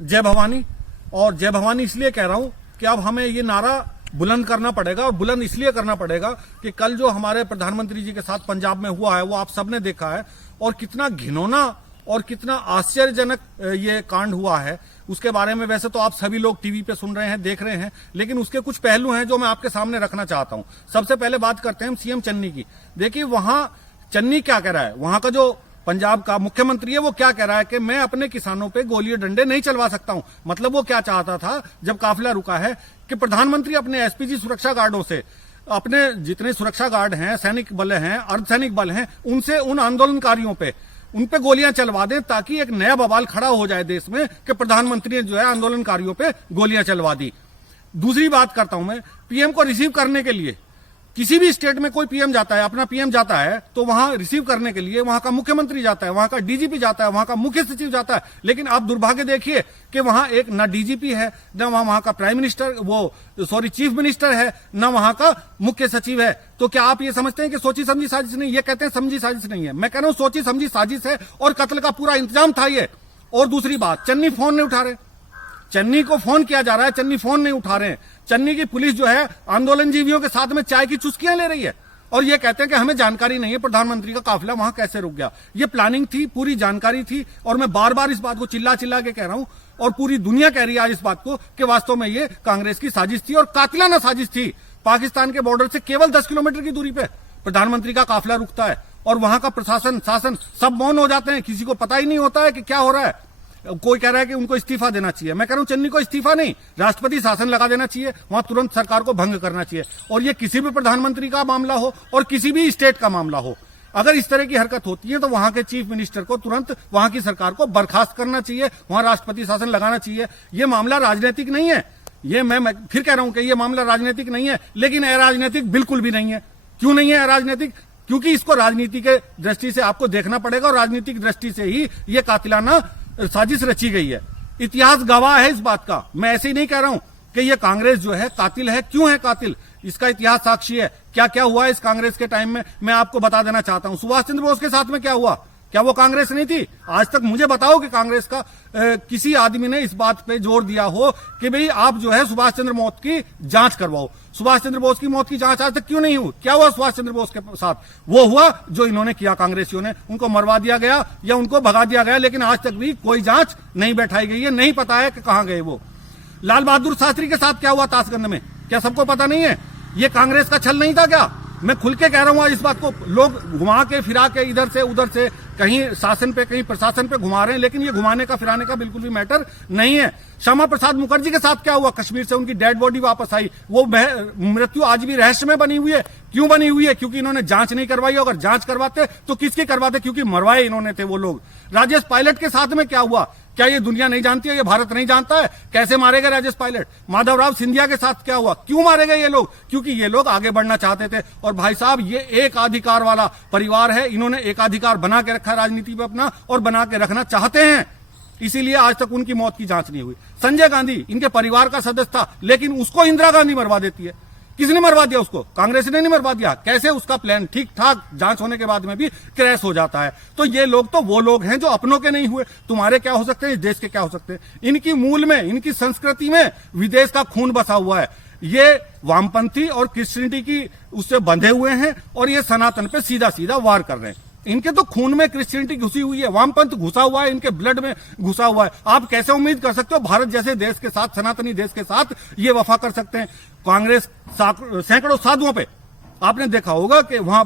जय भवानी। और जय भवानी इसलिए कह रहा हूं कि अब हमें ये नारा बुलंद करना पड़ेगा, और बुलंद इसलिए करना पड़ेगा कि कल जो हमारे प्रधानमंत्री जी के साथ पंजाब में हुआ है वो आप सबने देखा है, और कितना घिनौना और कितना आश्चर्यजनक ये कांड हुआ है। उसके बारे में वैसे तो आप सभी लोग टीवी पे सुन रहे हैं, देख रहे हैं, लेकिन उसके कुछ पहलू हैं जो मैं आपके सामने रखना चाहता हूं। सबसे पहले बात करते हैं हम सीएम चन्नी की। देखिए वहां चन्नी क्या कह रहा है, वहां का जो पंजाब का मुख्यमंत्री है वो क्या कह रहा है कि मैं अपने किसानों पे गोली डंडे नहीं चलवा सकता हूं। मतलब वो क्या चाहता था जब काफिला रुका है कि प्रधानमंत्री अपने एसपीजी सुरक्षा गार्डों से, अपने जितने सुरक्षा गार्ड हैं, सैनिक बल हैं, अर्धसैनिक बल हैं, उनसे उन आंदोलनकारियों पे उन पे गोलियां चलवा दें, ताकि एक नया बवाल खड़ा हो जाए देश में कि प्रधानमंत्री ने जो है आंदोलनकारियों पे गोलियां चलवा दी। दूसरी बात करता हूं मैं, पीएम को रिसीव करने के लिए किसी भी स्टेट में कोई पीएम जाता है, अपना पीएम जाता है, तो वहां रिसीव करने के लिए वहां का मुख्यमंत्री जाता है, वहां का डीजीपी जाता है, वहां का मुख्य सचिव जाता है। लेकिन आप दुर्भाग्य देखिए कि वहां एक ना डीजीपी है, ना वहां का प्राइम मिनिस्टर चीफ मिनिस्टर है, ना वहां का मुख्य सचिव है। तो क्या आप ये समझते हैं कि सोची समझी साजिश नहीं? ये कहते हैं समझी साजिश नहीं है, मैं कह रहा हूं सोची समझी साजिश है, और कत्ल का पूरा इंतजाम था ये। और दूसरी बात, चन्नी फोन नहीं उठा रहे, चन्नी को फोन किया जा रहा है, चन्नी फोन नहीं उठा रहे हैं। चन्नी की पुलिस जो है आंदोलनजीवियों के साथ में चाय की चुस्कियां ले रही है, और ये कहते हैं कि हमें जानकारी नहीं है प्रधानमंत्री का काफिला वहां कैसे रुक गया। ये प्लानिंग थी, पूरी जानकारी थी, और मैं बार बार इस बात को चिल्ला चिल्ला के कह रहा हूं, और पूरी दुनिया कह रही है आज इस बात को कि वास्तव में ये कांग्रेस की साजिश थी, और कातिलाना साजिश थी। पाकिस्तान के बॉर्डर से केवल 10 किलोमीटर की दूरी पे प्रधानमंत्री का काफिला रुकता है, और वहां का प्रशासन, शासन सब मौन हो जाते हैं, किसी को पता ही नहीं होता है कि क्या हो रहा है। कोई कह रहा है कि उनको इस्तीफा देना चाहिए, मैं कह रहा हूं चन्नी को इस्तीफा नहीं, राष्ट्रपति शासन लगा देना चाहिए, वहां तुरंत सरकार को भंग करना चाहिए। और ये किसी भी प्रधानमंत्री का मामला हो और किसी भी स्टेट का मामला हो, अगर इस तरह की हरकत होती है तो वहां के चीफ मिनिस्टर को तुरंत वहां की सरकार को बर्खास्त करना चाहिए, वहां राष्ट्रपति शासन लगाना चाहिए। ये मामला राजनीतिक नहीं है, ये मैं फिर कह रहा हूं कि ये मामला राजनीतिक नहीं है, लेकिन अराजनीतिक बिल्कुल भी नहीं है। क्यों नहीं है अराजनीतिक? क्योंकि इसको राजनीति के दृष्टि से आपको देखना पड़ेगा, और राजनीतिक दृष्टि से ही ये कातिलाना साजिश रची गई है। इतिहास गवाह है इस बात का, मैं ऐसे ही नहीं कह रहा हूं कि ये कांग्रेस जो है कातिल है। क्यों है कातिल? इसका इतिहास साक्षी है। क्या क्या हुआ इस कांग्रेस के टाइम में, मैं आपको बता देना चाहता हूं। सुभाष चंद्र बोस के साथ में क्या हुआ? क्या वो कांग्रेस नहीं थी? आज तक मुझे बताओ कि कांग्रेस का किसी आदमी ने इस बात पे जोर दिया हो कि भाई आप जो है सुभाष चंद्र बोस की जांच करवाओ। सुभाष चंद्र बोस की मौत की जांच आज तक क्यों नहीं हुई? क्या हुआ सुभाष चंद्र बोस के साथ? वो हुआ जो इन्होंने किया, कांग्रेसियों ने, उनको मरवा दिया गया या उनको भगा दिया गया, लेकिन आज तक भी कोई जांच नहीं बैठाई गई है, नहीं पता है कि कहां गए वो। लाल बहादुर शास्त्री के साथ क्या हुआ ताशगंज में, क्या सबको पता नहीं है? ये कांग्रेस का छल नहीं था क्या? मैं खुल के कह रहा हूं आज इस बात को। लोग घुमा के फिरा के इधर से उधर से कहीं शासन पे कहीं प्रशासन पे घुमा रहे हैं, लेकिन ये घुमाने का फिराने का बिल्कुल भी मैटर नहीं है। श्यामा प्रसाद मुखर्जी के साथ क्या हुआ? कश्मीर से उनकी डेड बॉडी वापस आई, वो मृत्यु आज भी रहस्य में बनी हुई है। क्यों बनी हुई है? क्योंकि इन्होंने जांच नहीं करवाई। अगर जांच करवाते तो किसकी करवाते? क्योंकि मरवाए इन्होंने थे वो लोग। राजेश पायलट के साथ में क्या हुआ? क्या ये दुनिया नहीं जानती है? ये भारत नहीं जानता है कैसे मारे गए राजेश पायलट? माधवराव सिंधिया के साथ क्या हुआ? क्यों मारे गए ये लोग? क्योंकि ये लोग आगे बढ़ना चाहते थे। और भाई साहब, ये एक अधिकार वाला परिवार है, इन्होंने एकाधिकार बना के रखा राजनीति में अपना, और बना के रखना चाहते हैं, इसीलिए आज तक उनकी मौत की जांच नहीं हुई। संजय गांधी इनके परिवार का सदस्य था, लेकिन उसको इंदिरा गांधी मरवा देती है। किसने मरवा दिया उसको? कांग्रेस ने नहीं मरवा दिया। कैसे? उसका प्लान ठीक ठाक जांच होने के बाद में भी क्रैश हो जाता है। तो ये लोग तो वो लोग हैं जो अपनों के नहीं हुए, तुम्हारे क्या हो सकते हैं, इस देश के क्या हो सकते हैं? इनकी मूल में, इनकी संस्कृति में विदेश का खून बसा हुआ है। ये वामपंथी और क्रिश्चियनिटी की उससे बंधे हुए हैं, और ये सनातन पे सीधा सीधा वार कर रहे हैं। इनके तो खून में क्रिश्चियनिटी घुसी हुई है, वामपंथ घुसा हुआ है, इनके ब्लड में घुसा हुआ है। आप कैसे उम्मीद कर सकते हो भारत जैसे देश के साथ, सनातनी देश के साथ ये वफा कर सकते हैं? कांग्रेस सैकड़ों साधुओं पे, आपने देखा होगा कि वहां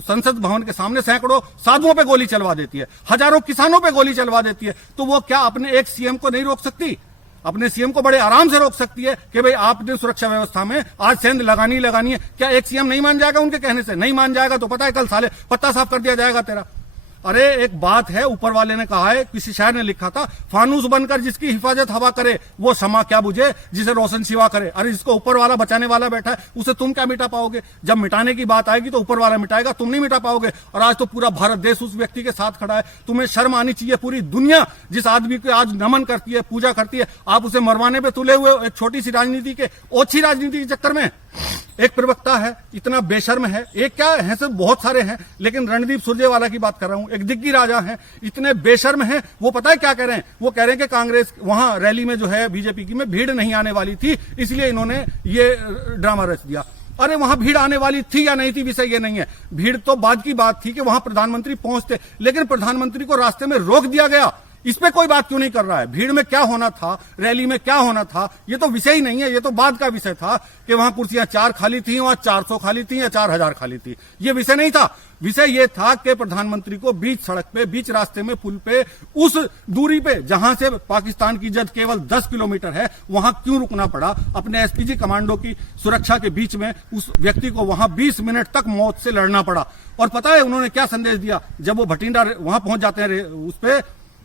संसद भवन के सामने सैकड़ों साधुओं पे गोली चलवा देती है, हजारों किसानों पे गोली चलवा देती है। तो वो क्या अपने एक सीएम को नहीं रोक सकती? अपने सीएम को बड़े आराम से रोक सकती है कि भाई आपने सुरक्षा व्यवस्था में आज सेंध लगानी है। क्या एक सीएम नहीं मान जाएगा उनके कहने से? नहीं मान जाएगा तो पता है कल साले पत्ता साफ कर दिया जाएगा तेरा। अरे एक बात है, ऊपर वाले ने कहा है, किसी शायर ने लिखा था, फानूस बनकर जिसकी हिफाजत हवा करे वो शमा क्या बुझे जिसे रोशन शिवा करे। अरे जिसको ऊपर वाला बचाने वाला बैठा है उसे तुम क्या मिटा पाओगे? जब मिटाने की बात आएगी तो ऊपर वाला मिटाएगा, तुम नहीं मिटा पाओगे। और आज तो पूरा भारत देश उस व्यक्ति के साथ खड़ा है। तुम्हें शर्म आनी चाहिए। पूरी दुनिया जिस आदमी को आज नमन करती है, पूजा करती है, आप उसे मरवाने पे तुले हुए एक छोटी सी राजनीति के, ओछी राजनीति के चक्कर में। एक प्रवक्ता है, इतना बेशर्म है, एक क्या है, सब बहुत सारे हैं, लेकिन रणदीप सुरजेवाला की बात कर रहा हूं। एक दिग्गी राजा हैं, इतने बेशर्म हैं। वो पता है क्या कह रहे हैं? वो कह रहे हैं कि कांग्रेस वहां रैली में जो है बीजेपी की में भीड़ नहीं आने वाली थी, इसलिए इन्होंने ये ड्रामा रच दिया। अरे वहां भीड़ आने वाली थी या नहीं थी, विषय ये नहीं है। भीड़ तो बाद की बात थी कि वहां प्रधानमंत्री पहुंचते, लेकिन प्रधानमंत्री को रास्ते में रोक दिया गया। इस पे कोई बात क्यों नहीं कर रहा है? भीड़ में क्या होना था, रैली में क्या होना था, ये तो विषय ही नहीं है। ये तो बाद का विषय था कि वहां कुर्सियां 4 खाली थी, वहां 400 खाली थी या 4000 खाली थी। ये विषय नहीं था। विषय ये था कि प्रधानमंत्री को बीच सड़क पे, बीच रास्ते में, पुल पे, उस दूरी पे जहां से पाकिस्तान की जद केवल 10 किलोमीटर है, वहां क्यों रुकना पड़ा? अपने एसपीजी कमांडो की सुरक्षा के बीच में उस व्यक्ति को वहां 20 मिनट तक मौत से लड़ना पड़ा। और पता है उन्होंने क्या संदेश दिया? जब वो भटिंडा वहां पहुंच जाते हैं उस पे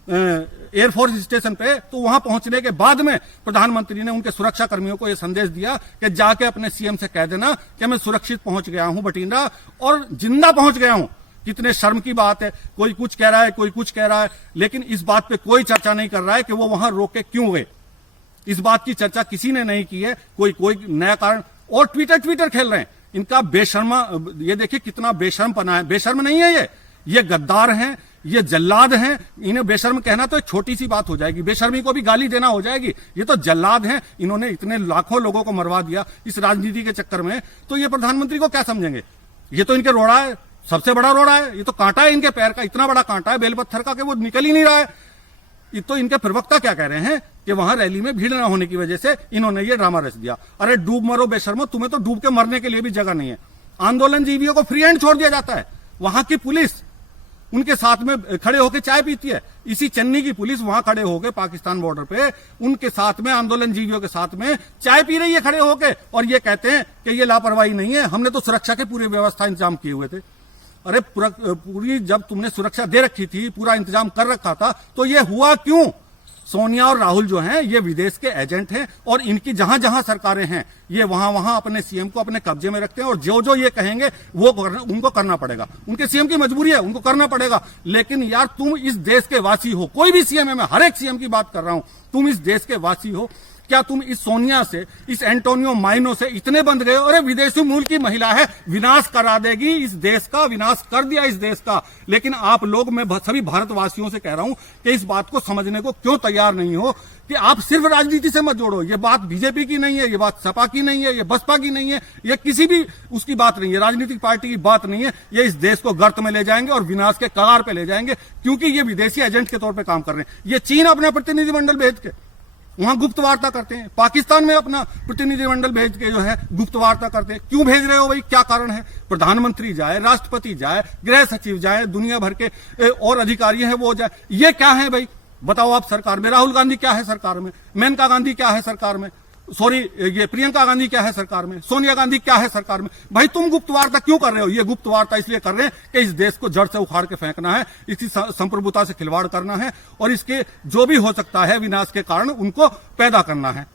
एयरफोर्स स्टेशन पे, तो वहां पहुंचने के बाद में प्रधानमंत्री ने उनके सुरक्षा कर्मियों को यह संदेश दिया कि जाके अपने सीएम से कह देना कि मैं सुरक्षित पहुंच गया हूं भटिंडा और जिंदा पहुंच गया हूं। कितने शर्म की बात है। कोई कुछ कह रहा है, कोई कुछ कह रहा है, लेकिन इस बात पे कोई चर्चा नहीं कर रहा है कि वो वहां रोके क्यों गए। इस बात की चर्चा किसी ने नहीं की है। कोई नया कारण, और ट्विटर खेल रहे हैं। इनका बेशर्मा, ये देखिए कितना बेशर्मपना है। बेशर्म नहीं है ये गद्दार हैं, ये जल्लाद हैं। इन्हें बेशर्म कहना तो एक छोटी सी बात हो जाएगी, बेशर्मी को भी गाली देना हो जाएगी। ये तो जल्लाद हैं। इन्होंने इतने लाखों लोगों को मरवा दिया इस राजनीति के चक्कर में। तो ये प्रधानमंत्री को क्या समझेंगे? ये तो इनके रोड़ा है, सबसे बड़ा रोड़ा है। ये तो कांटा है इनके पैर का, इतना बड़ा कांटा है बेलपत्थर का कि वो निकल ही नहीं रहा है। ये तो इनके प्रवक्ता क्या कह रहे हैं कि वहां रैली में भीड़ ना होने की वजह से इन्होंने ये ड्रामा रच दिया। अरे डूब मरो बेशर्मो, तुम्हें तो डूब के मरने के लिए भी जगह नहीं है। आंदोलन जीवियों को फ्री हैंड छोड़ दिया जाता है। वहां की पुलिस उनके साथ में खड़े होकर चाय पीती है। इसी चन्नी की पुलिस वहां खड़े होकर पाकिस्तान बॉर्डर पे उनके साथ में, आंदोलन जीवियों के साथ में चाय पी रही है खड़े होकर, और ये कहते हैं कि ये लापरवाही नहीं है, हमने तो सुरक्षा के पूरी व्यवस्था इंतजाम किए हुए थे। अरे पूरी जब तुमने सुरक्षा दे रखी थी, पूरा इंतजाम कर रखा था, तो ये हुआ क्यों? सोनिया और राहुल जो हैं ये विदेश के एजेंट हैं, और इनकी जहां जहां सरकारें हैं ये वहां वहां अपने सीएम को अपने कब्जे में रखते हैं, और जो जो ये कहेंगे वो उनको करना पड़ेगा। उनके सीएम की मजबूरी है, उनको करना पड़ेगा। लेकिन यार तुम इस देश के वासी हो, कोई भी सीएम है, मैं हर एक सीएम की बात कर रहा हूं, तुम इस देश के वासी हो। क्या तुम इस सोनिया से, इस एंटोनियो माइनो से इतने बंध गए? अरे विदेशी मूल की महिला है, विनाश करा देगी इस देश का, विनाश कर दिया इस देश का। लेकिन आप लोग, मैं सभी भारतवासियों से कह रहा हूं कि इस बात को समझने को क्यों तैयार नहीं हो कि आप सिर्फ राजनीति से मत जोड़ो। ये बात बीजेपी की नहीं है, ये बात सपा की नहीं है, ये बसपा की नहीं है, ये किसी भी उसकी बात नहीं है, राजनीतिक पार्टी की बात नहीं है। ये इस देश को गर्त में ले जाएंगे और विनाश के कगार पे ले जाएंगे, क्योंकि ये विदेशी एजेंट के तौर पर काम कर रहे हैं। ये चीन अपना प्रतिनिधिमंडल भेज के वहां गुप्त वार्ता करते हैं, पाकिस्तान में अपना प्रतिनिधिमंडल भेज के जो है गुप्त वार्ता करते हैं। क्यों भेज रहे हो भाई? क्या कारण है? प्रधानमंत्री जाए, राष्ट्रपति जाए, गृह सचिव जाए, दुनिया भर के और अधिकारी हैं वो जाए, ये क्या है भाई? बताओ आप सरकार में। राहुल गांधी क्या है सरकार में? मेनका गांधी क्या है सरकार में? सॉरी, ये प्रियंका गांधी क्या है सरकार में? सोनिया गांधी क्या है सरकार में? भाई तुम गुप्त वार्ता क्यों कर रहे हो? ये गुप्त वार्ता इसलिए कर रहे हैं कि इस देश को जड़ से उखाड़ के फेंकना है, इसकी संप्रभुता से खिलवाड़ करना है, और इसके जो भी हो सकता है विनाश के कारण उनको पैदा करना है।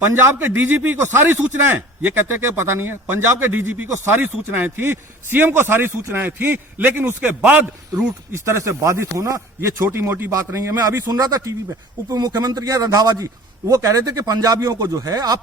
पंजाब के डीजीपी को सारी सूचनाएं, ये कहते कि पता नहीं है, पंजाब के डीजीपी को सारी सूचनाएं थी, सीएम को सारी सूचनाएं थी, लेकिन उसके बाद रूट इस तरह से बाधित होना ये छोटी मोटी बात नहीं है। मैं अभी सुन रहा था टीवी पे, उप मुख्यमंत्री है रंधावा जी, वो कह रहे थे कि पंजाबियों को जो है, आप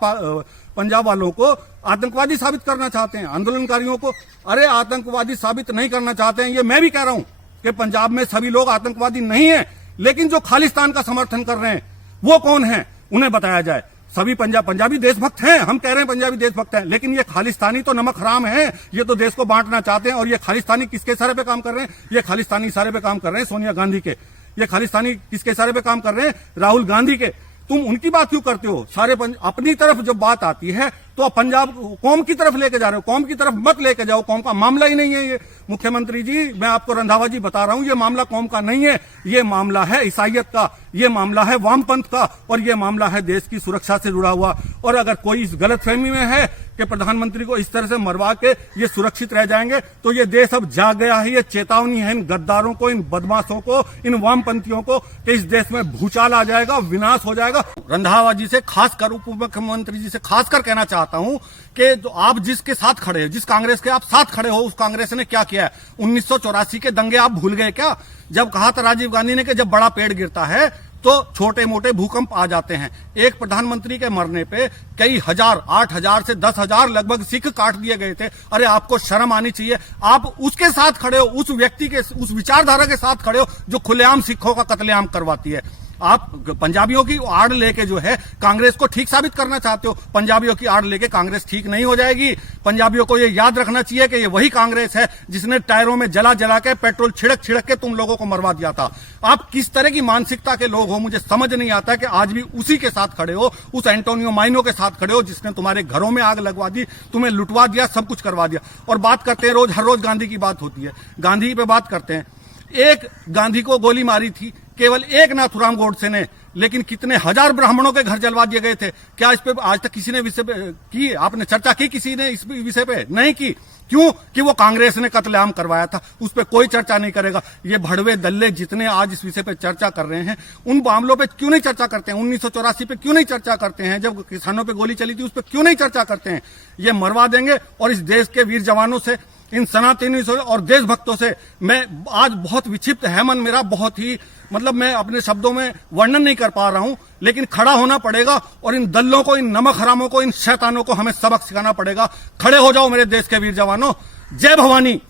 पंजाब वालों को आतंकवादी साबित करना चाहते हैं, आंदोलनकारियों को। अरे आतंकवादी साबित नहीं करना चाहते हैं, ये मैं भी कह रहा हूं कि पंजाब में सभी लोग आतंकवादी नहीं है, लेकिन जो खालिस्तान का समर्थन कर रहे हैं वो कौन है, उन्हें बताया जाए। सभी पंजाबी देशभक्त हैं, हम कह रहे हैं पंजाबी देशभक्त हैं, लेकिन ये खालिस्तानी तो नमक हराम है, ये तो देश को बांटना चाहते हैं। और ये खालिस्तानी किसके इशारे पे काम कर रहे हैं? ये खालिस्तानी इशारे पे काम कर रहे हैं सोनिया गांधी के। ये खालिस्तानी किसके इशारे पे काम कर रहे हैं? राहुल गांधी के। तुम उनकी बात क्यों करते हो? सारे अपनी तरफ जब बात आती है तो आप पंजाब कौम की तरफ लेके जा रहे हो। कौम की तरफ मत लेके जाओ, कौम का मामला ही नहीं है ये। मुख्यमंत्री जी, मैं आपको रंधावा जी बता रहा हूं, ये मामला कौम का नहीं है, ये मामला है ईसाइयत का, ये मामला है वामपंथ का, और ये मामला है देश की सुरक्षा से जुड़ा हुआ। और अगर कोई इस गलतफहमी में है कि प्रधानमंत्री को इस तरह से मरवा के ये सुरक्षित रह जाएंगे, तो ये देश अब जाग गया है। ये चेतावनी है इन गद्दारों को, इन बदमाशों को, इन वामपंथियों को कि इस देश में भूचाल आ जाएगा, विनाश हो जाएगा। रंधावा जी से खासकर, उप मुख्यमंत्री जी से खासकर कहना चाहता चाहता हूं कि जो आप जिसके साथ खड़े हो, जिस कांग्रेस के आप साथ खड़े हो, उस कांग्रेस ने क्या किया है? 1984 के दंगे आप भूल गए क्या? जब कहा था राजीव गांधी ने कि जब बड़ा पेड़ गिरता है तो छोटे मोटे भूकंप आ जाते हैं। एक प्रधानमंत्री के मरने पे कई हजार, 8,000 से 10,000 लगभग सिख काट दिए गए थे। अरे आपको शर्म आनी चाहिए। आप उसके साथ खड़े हो, उस व्यक्ति के, उस विचारधारा के साथ खड़े हो जो खुलेआम सिखों का कत्लेआम करवाती है। आप पंजाबियों की आड़ लेके जो है कांग्रेस को ठीक साबित करना चाहते हो। पंजाबियों की आड़ लेके कांग्रेस ठीक नहीं हो जाएगी। पंजाबियों को ये याद रखना चाहिए कि ये वही कांग्रेस है जिसने टायरों में जला जला के, पेट्रोल छिड़क छिड़क के तुम लोगों को मरवा दिया था। आप किस तरह की मानसिकता के लोग हो, मुझे समझ नहीं आता कि आज भी उसी के साथ खड़े हो, उस एंटोनियो माइनो के साथ खड़े हो जिसने तुम्हारे घरों में आग लगवा दी, तुम्हें लुटवा दिया, सब कुछ करवा दिया। और बात करते हैं रोज, हर रोज गांधी की बात होती है, गांधी पे बात करते हैं। एक गांधी को गोली मारी थी केवल एक नाथुराम गोडसे ने, लेकिन कितने हजार ब्राह्मणों के घर जलवा दिए गए थे। क्या इस पे आज तक किसी ने विषय की, आपने चर्चा की किसी ने इस विषय पे? नहीं की। क्यों? कि वो कांग्रेस ने कत्लेआम करवाया था, उस पर कोई चर्चा नहीं करेगा। ये भड़वे दल्ले जितने आज इस विषय पे चर्चा कर रहे हैं, उन मामलों पे क्यों नहीं चर्चा करते हैं? 1984 पे क्यों नहीं चर्चा करते हैं? जब किसानों पे गोली चली थी उस पर क्यों नहीं चर्चा करते हैं? ये मरवा देंगे। और इस देश के वीर जवानों से, इन सनातनी से और देशभक्तों से मैं आज बहुत विक्षिप्त है मन मेरा, बहुत ही, मतलब मैं अपने शब्दों में वर्णन नहीं कर पा रहा हूं। लेकिन खड़ा होना पड़ेगा और इन दल्लों को, इन नमक हरामों को, इन शैतानों को हमें सबक सिखाना पड़ेगा। खड़े हो जाओ मेरे देश के वीर जवानों। जय भवानी।